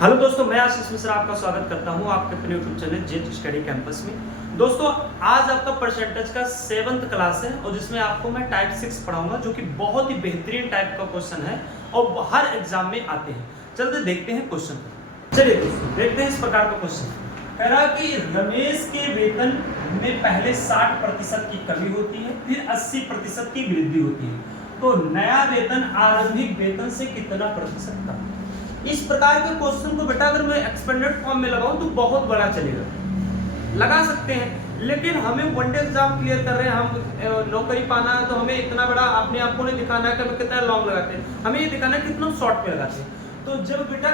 Hello दोस्तों, मैं आशीष मिश्रा आपका स्वागत करता हूं आपके अपने YouTube channel jet study campus में। दोस्तों, आज आपका परसेंटेज का 7th क्लास है और जिसमें आपको मैं टाइप 6 पढ़ाऊंगा, जो कि बहुत ही बेहतरीन टाइप का क्वेश्चन है और हर एग्जाम में आते हैं। चलते देखते हैं क्वेश्चन। चलिए दोस्तों, देखते हैं इस प्रकार का क्वेश्चन। कह रहा कि रमेश के वेतन में पहले 60% की कमी होती है, फिर 80% की वृद्धि होती है, तो नया वेतन आरंभिक वेतन से कितना प्रतिशत कम। इस प्रकार के क्वेश्चन को बेटा अगर मैं एक्सपेंडेड फॉर्म में लगाऊं तो बहुत बड़ा चलेगा, लगा सकते हैं, लेकिन हमें वन डे एग्जाम क्लियर कर रहे हैं, हम नौकरी पाना है, तो हमें इतना बड़ा अपने आप को नहीं दिखाना है कि हमें कितना लॉन्ग लगाते हैं, हमें ये दिखाना है कितना शॉर्ट में लगाते हैं। तो जब बेटा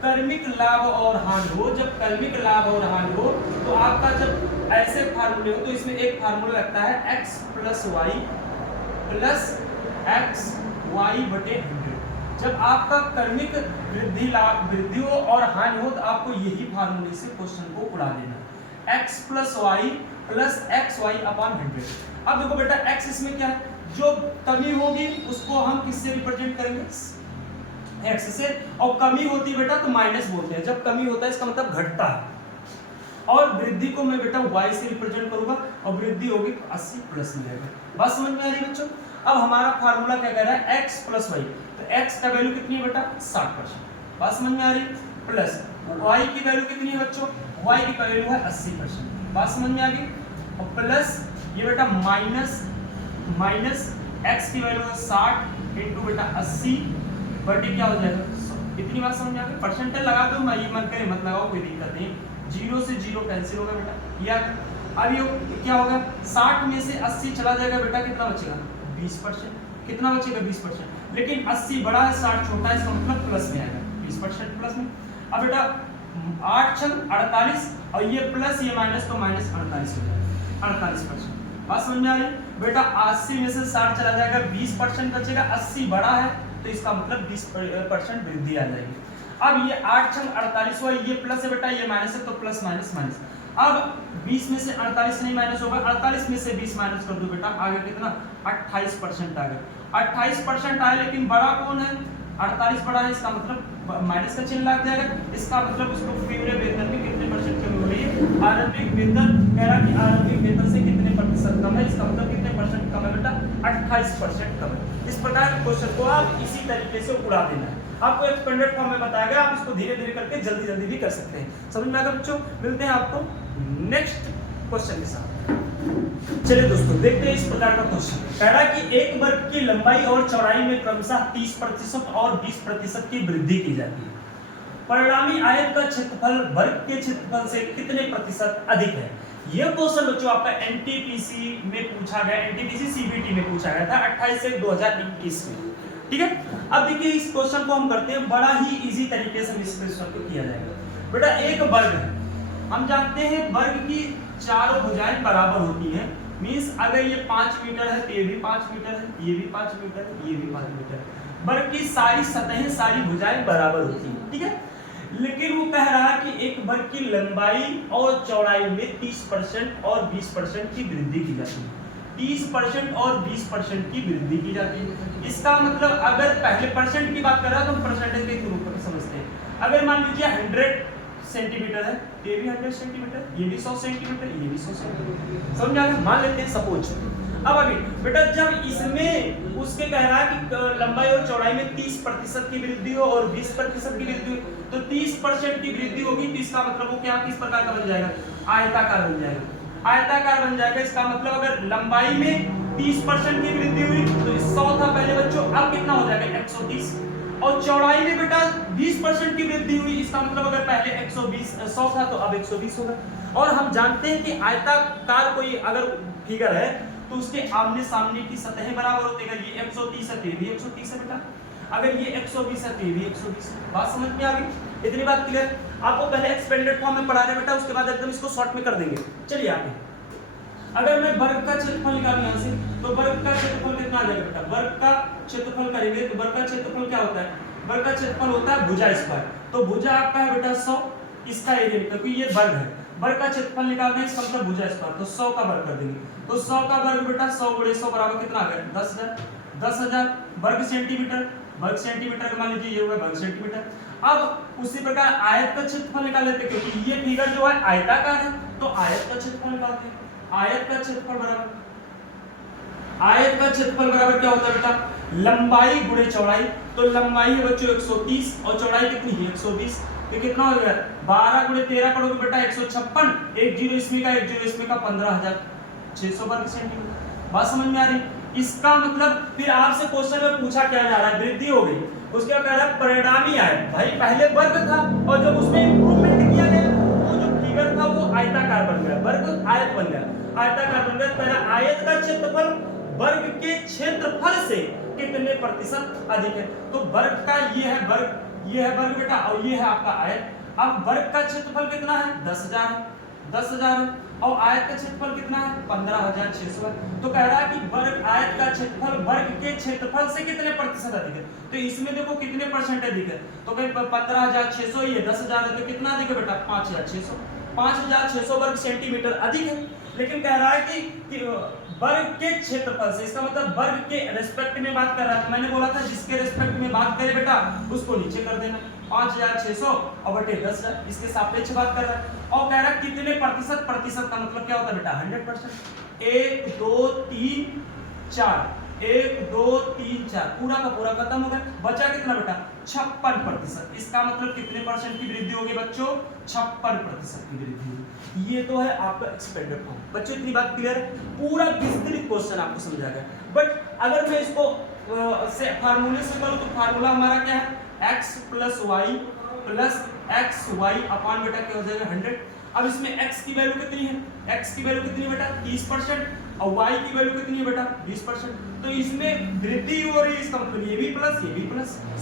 कर्मिक लाभ और हानि हो, जब कर्मिक लाभ और हानि हो, तो आपका जब ऐसे फार्मूले हो तो इसमें एक फार्मूला लगता है x प्लस वाई बटे 100। जब आपका कर्मिक वृद्धि हो और हानि हो तो आपको यही फार्मूले से क्वेश्चन को उड़ा देना, x plus y plus x y upon 100। अब देखो बेटा x इसमें क्या है, जो कमी होगी उसको हम किससे रिप्रेजेंट करेंगे, x से, और कमी होती है बेटा तो माइनस बोलते हैं, जब कमी होता है इसका मतलब घटता है, और वृद्धि को मैं बेटा y से रिप्रेजेंट करूंगा और वृद्धि होगी तो 80 प्लस मिलेगा। बात समझ में आ रही है बच्चों। अब हमारा फार्मूला क्या कह रहा है, x प्लस वाई, तो x का वैल्यू कितनी है बेटा 60%। बात समझ में आ रही, प्लस y की वैल्यू कितनी है बच्चों, y की वैल्यू है 80%। बात समझ में आ गई, और प्लस ये बेटा माइनस x की वैल्यू है 60 इंटू बेटा 80 बटे क्या हो जाएगा 100। इतनी बात समझ में आ गई। परसेंटेज लगा दो, मैं ये मत करे मत लगाओ, कोई दिक्कत नहीं, 0 से 0 कैंसिल होगा बेटा, या अब ये क्या होगा, 60 में से 80 चला जाएगा बेटा, कितना बचेगा 20%। कितना बचेगा 20%, लेकिन 80 बड़ा है 60 छोटा है, इसका मतलब प्लस में आएगा 20% प्लस में। अब बेटा 8 छंग 48 और ये प्लस ये माइनस, तो माइनस 48 हो जाएगा 48%। बात समझ में आ रही बेटा, 80 में से 60 चला जाएगा, 20% बचेगा, 80 बड़ा है तो इसका मतलब 20% वृद्धि आ जाएगी। अब ये 8 छंग 48 हुआ, ये प्लस है बेटा, ये माइनस है, तो प्लस माइनस माइनस। अब 20 में से 48 नहीं माइनस होगा, 48 में से 20 माइनस कर दो बेटा, आगे कितना 28% आ गया। 28% आया, लेकिन बड़ा कौन है, 48 बड़ा है, इसका मतलब माइनस का चिन्ह लग जाएगा, इसका मतलब उसको पूरे वेतन में कितने परसेंट कमी हो रही है, आरंभिक वेतन कह रहा कि आरंभिक वेतन से कितने प्रतिशत कम है, इसका मतलब कितने परसेंट कम है बेटा 28% कम है। इस प्रकार के क्वेश्चन को आप इसी तरीके से उड़ा देना है, आपको एक्सपेंडेड फॉर्म में बताया गया, आप इसको धीरे धीरे करके जल्दी जल्दी भी कर सकते हैं। समझ में आ गया बच्चों। मिलते हैं आपको नेक्स्ट क्वेश्चन के साथ। चलिए दोस्तों, देखते हैं इस प्रकार का क्वेश्चन। कह रहा है कि एक वर्ग की लंबाई और चौड़ाई में क्रमशः 30% और 20% की वृद्धि की जाती है, परिणामी आयत का क्षेत्रफल वर्ग के क्षेत्रफल से कितने प्रतिशत अधिक है। यह क्वेश्चन बच्चों आपका एनटीपीसी में पूछा गया, एनटीपीसी सीबीटी में पूछा गया था 28/1/2021 में। ठीक है, अब देखिए इस क्वेश्चन को हम करते हैं, बड़ा ही इजी तरीके से इस क्वेश्चन को किया जाएगा। बेटा एक वर्ग है, हम जानते हैं वर्ग की चारों भुजाएं बराबर होती हैं, मींस अगर ये 5 मीटर है तो ये भी 5 मीटर है, ये भी 5 मीटर है, ये भी 5 मीटर है। वर्ग की सारी सतहें सारी भुजाएं बराबर होती हैं, ठीक है। लेकिन वो कह रहा है कि एक वर्ग की लंबाई और चौड़ाई में 30% और 20% की वृद्धि की जाती है, 30% और 20% की वृद्धि की जाती है। इसका मतलब अगर पहले परसेंट की बात कर रहा है तो हम परसेंटेज के रूप में समझते हैं। अगर मान लीजिए 100 सेंटीमीटर है, ये भी 100 सेंटीमीटर, ये भी 100 सेंटीमीटर, ये भी 100 सेंटीमीटर, समझ आ गया। मान लेते हैं सपोज। अब अभी बेटा जब इसमें उसके कह रहा है कि लंबाई और चौड़ाई में 30% की वृद्धि हो और 20% की वृद्धि हो, तो 30% की वृद्धि होगी तो इसका मतलब वो क्या किस प्रकार का बन जाएगा, आयताकार बन जाएगा, आयताकार बन जाएगा। इसका मतलब अगर लंबाई में 30% की वृद्धि हुई तो 100 था पहले बच्चों, अब कितना हो जाएगा 130, और चौड़ाई में बेटा 20% की वृद्धि हुई, इसका मतलब अगर पहले 100 था तो अब 120 होगा। और हम जानते हैं कि आयताकार कोई अगर फिगर है तो उसके आमने सामने की सतहें बराबर होती है, ये 130 है तो ये भी 130 है बेटा, अगर ये 120 है तो ये भी 120। बात समझ में आ गई, इतनी बात क्लियर। आपको पहले एक्सपेंडेड फॉर्म में पढ़ा रहे बेटा, उसके बाद एकदम इसको शॉर्ट में कर देंगे। चलिए आगे, अगर मैं वर्ग का क्षेत्रफल निकालूं यहां से, तो वर्ग का क्षेत्रफल कितना आ जाएगा बेटा, वर्ग का क्षेत्रफल करेंगे तो वर्ग का क्षेत्रफल क्या होता है, वर्ग का क्षेत्रफल होता है भुजा स्क्वायर, तो भुजा आपका है बेटा 100, इसका एरिया निकल, क्योंकि ये वर्ग है, वर्ग का क्षेत्रफल निकालते हैं, इसका मतलब भुजा स्क्वायर, तो 100 का वर्ग कर देंगे, तो 100 का वर्ग बेटा 100 × 100 बराबर कितना आ गया 10,000 वर्ग सेंटीमीटर, वर्ग सेंटीमीटर मान लीजिए ये होगा वर्ग सेंटीमीटर। अब उसी प्रकार आयत का क्षेत्रफल निकाल लेते हैं, क्योंकि ये फिगर जो है आयताकार है, तो आयत का क्षेत्रफल निकालते हैं। आयत का क्षेत्रफल बराबर क्या होता है बेटा, लंबाई गुणे चौड़ाई। तो लंबाई है बच्चों 130 और चौड़ाई कितनी है 120, तो कितना हो गया 12 गुणे 13 करोगे बेटा 156, एक जीरो इसमें का 15600 वर्ग सेंटीमीटर। बात समझ में आ रही? इसका मतलब फिर आपसे क्वेश्चन में पूछा क्या जा रहा है, वृद्धि हो गई, उसके बाद कह रहा है परिणामी आयत। भाई पहले वर्ग था और जब उसमें इंप्रूवमेंट किया गया वो जो फिगर था वो आयताकार बन गया, वर्ग आयत बन गया, आयताकार बन गया। पहला आयत का क्षेत्रफल वर्ग के क्षेत्रफल से कितने प्रतिशत अधिक है, तो वर्ग का ये है वर्ग बेटा, और ये है आपका आयत। अब वर्ग का क्षेत्रफल कितना है 10,000 है और आयत का क्षेत्रफल कितना है 15,600 है। तो कह रहा है कि वर्ग आयत का क्षेत्रफल वर्ग के क्षेत्रफल से कितने प्रतिशत अधिक है, तो इसमें देखो कितने परसेंट अधिक है, तो कहीं 15,600 ये 10,000 है, तो कितना अधिक है बेटा 5,600 वर्ग सेंटीमीटर अधिक है। लेकिन कह रहा है कि वर्ग के क्षेत्रफल से, इसका मतलब वर्ग के रेस्पेक्ट में बात कर रहा है। मैंने बोला था जिसके रेस्पेक्ट में बात करे बेटा उसको नीचे कर देना, 5,600 और बटे 10,000, इसके सापेक्ष बात कर रहा है। और कह रहा है कितने प्रतिशत का मतलब क्या होता है बेटा 100%। 1 2 3 4 1 2 3 4 पूरा का पूरा खत्म हो गया, बचा कितना बेटा 56%। इसका मतलब कितने परसेंट की वृद्धि होगी बच्चों 56% की वृद्धि होगी। ये तो है आपका एक्सपेंडेड फॉर्म। बच्चों इतनी बात क्लियर है, पूरा विस्तृत क्वेश्चन आपको समझा गया। बट अगर मैं इसको से फार्मूले से करूं तो फार्मूला हमारा क्या है x प्लस वाई अपान बेटा क्या हो जाएगा 100। अब इसमें x की वैल्यू कितनी है, x की वैल्यू कितनी है बेटा 30% और y की वैल्यू कितनी है बेटा 20%। तो इसमें वृद्धि हो रही है, इसका मतलब ये भी प्लस।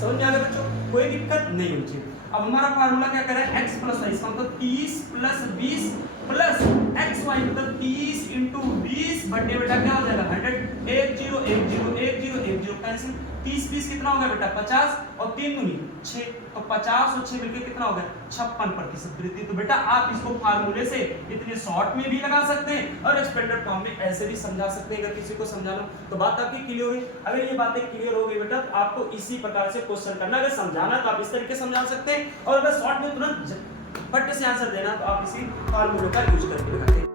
समझ में आ गया बच्चों, कोई दिक्कत नहीं होनी चाहिए। अब हमारा फार्मूला क्या कर रहा है x प्लस वाई, इसका मतलब 30 प्लस 20 प्लस एक्स वाई मतलब 30 × 20 बटे बेटा क्या हो जाएगा 100। 1 0 1 0 1 0 1 0 कैंसिल, 30 20 कितना हो गया बेटा 50 और 3 दूनी 6, तो 50 और 6 मिलकर कितना हो गया 56% वृद्धि। तो बेटा आप इसको फार्मूले से इतने शॉर्ट में भी लगा सकते हैं और एक्सपेंडेड फॉर्म में ऐसे भी समझा सकते हैं। अगर किसी को समझाना तो बात आपकी क्लियर हो गई। अगर ये बातें क्लियर हो गई बेटा तो आपको इसी प्रकार से क्वेश्चन करना, अगर समझाना तो आप इस तरीके से समझा सकते हैं और अगर शॉर्ट में तुरंत फट से आंसर देना तो आप इसी फार्मूले का यूज करके लगाते हैं।